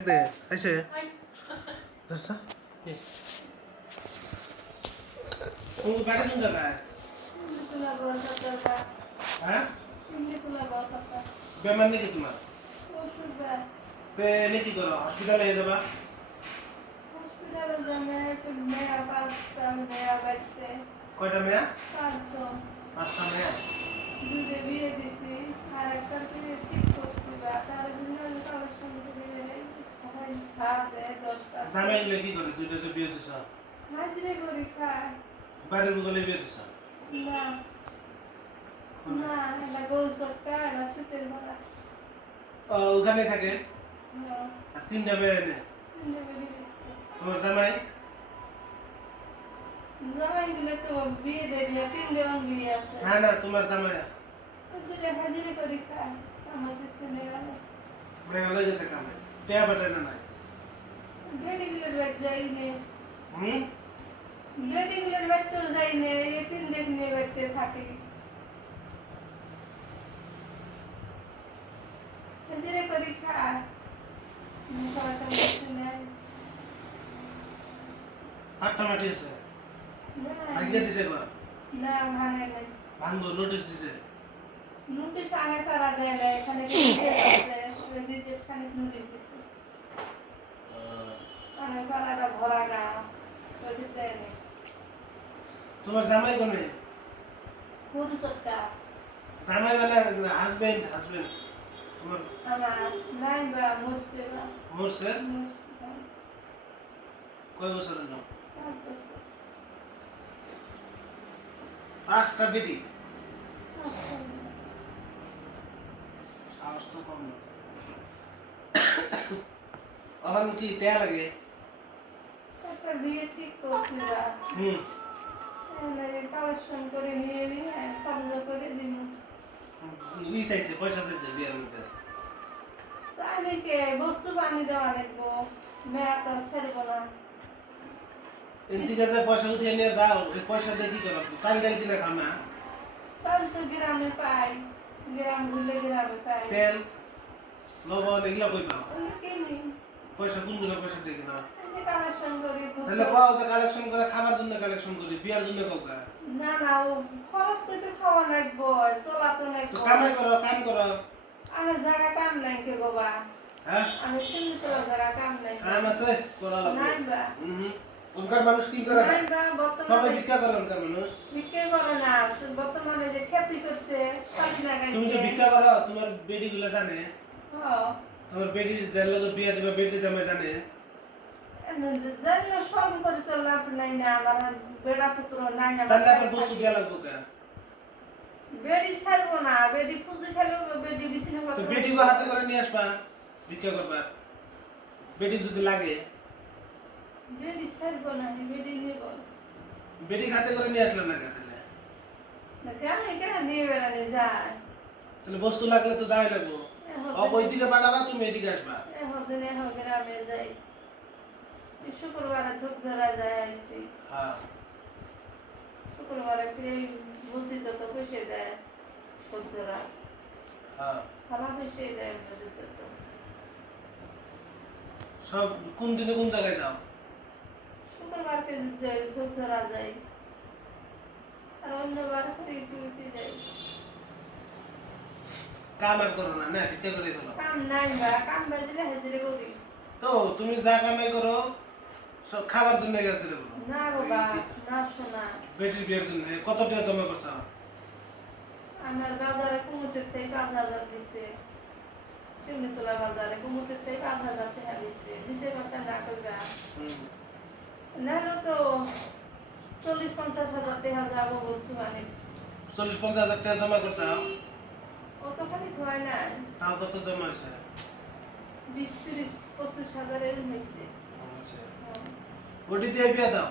네, 아이씨. 됐어? 예. 오늘 바로 준 거가. হ্যাঁ? বেমার নাকি তোমার? তে এনে কি করো? হসপিটালে নিয়ে যাবা? কয়টা মেয়া? পাঁচটা মেয়া? জামাই গুলো কি করে? দুইটা যে বিয়ে দিছ? বাড়ির বগলে বিয়ে দিছ? ওখানে থাকে? আর তিনটা মেয়ে এনে? তোমার জামাই? না না তোমার জামাই মেয়ে হয়ে গেছে কামে টেয়া বাটায় না নাই হাতটা মাটি আছে ভাগ্যে দিছে গো না ভাঙে নাই ভাঙবো নোটিশ দিছে নোটিশ আগে করা দেয় না এখানে রিজেক্ট খানে নোটিশ দিছে আগে করাটা ভরা গা ওই দেয় না তোমার জামাই কোনে পুরুষটা জামাই মানে হাজবেন্ড তোমার আমার নাই বা মরছে কয় বছরের লোক পাঁচটা বেটি সাহস তো কম না এখন কি টেয়া লাগে একটা বিয়ে ঠিক করছিলা কালেকশন করে নিয়ে খরচ করে দিব ই চাইছে পয়সা চাইছে বিয়ের মধ্যে তাহলে কে বস্তু বানি দেওয়া লাগবো মেয়া তো ছাড়বো না এদিকে যে পয়সা উঠিয়ে নিয়ে যাও এই পয়সা দিয়ে কি করো চাল ডাল কিনে খাও না চাল তো গ্রামে পাই গ্রাম ঘুরলে গ্রামে পাই তেল লবণ এগুলো কই পাও কিনি পয়সা কোনগুলো পয়সা দিয়ে কিনা কালেকশন করি তাহলে কও যে কালেকশন করে খাবার জন্য কালেকশন করি বিয়ার জন্য কও কা না না ও খরচ করতে খাওয়া লাগবো চলা তো নাই তো কাম করো আমি জায়গা কাম নাই কে বাবা হ্যাঁ আমি শুনতে তো জায়গা কাম নাই কাম আছে করা লাগবে নাই বা ওনকার মানুষ কি করে নাই বা সবাই বর্তমানে ভিক্ষা করে ওনকার মানুষ বিক্রি করে না বর্তমানে যে খেতি করছে কাটি লাগাইছে তুমি যে ভিক্ষা করো তোমার বেডি গুলা জানে হ্যাঁ তোমার বেডি যার লগে বিয়া দিবা বেডি জামাই জানে জানলে সব করে তো লাভ নাই না আমার বেড়া পুত্র নাই না তাহলে আবার বস্তু দেয়া লাগবে কা বেডি ছাড়বো না বেডি খুঁজে খেলো বেডি বিছিনে তো বেডি গো হাতে করে নিয়ে আসবা ভিক্ষা করবা বেডি যদি লাগে বেডি ছাড়বো না বেডি নিব বেডি হাতে করে নিয়ে আসলো না কা তাহলে না কেন নিয়ে বেড়ানি যায় তাহলে বস্তু লাগলে তো যাই লাগবো ওইদিকে পাঠাবা তুমি এদিকে আসবা এখন গ্রামে যাই শুক্রবারে ধূপ ধরা যায় আইসি হ্যাঁ শুক্রবারে ফিরে বুদ্ধি যত পয়সা দেয় ধূপ ধরা হ্যাঁ খারাপ পয়সা দেয় বুদ্ধি যত সব কোন দিনে কোন জায়গায় যাও শুক্রবারকে ধূপ ধরা যায় আর অন্যবার ইতি যাই কাম আর করো না না ভিক্ষা করে চলো কাম নাই বা কাম বাজলে হাজিরে করি তো তুমি যা কামাই করো সব খাবার জন্য গেছে না বাবা না শোনা বেটির বিয়ের জন্য কত টাকা জমা করছো আমার বাজারে কুমুটের থেকে 5,000 দিছে শিমনিতলা বাজারে কুমুটের থেকে 5,000 টাকা দিছে দিতে কথা না করবা নাহলে তো 40-50 হাজার টাকা যাবো বস্তু আনে 40-50 হাজার টাকা জমা করছো অত খালি হয় না তাও কত জমা হয়েছে 20-25 হাজার এরকম হয়েছে ওটি দিয়ে বিয়ে দাও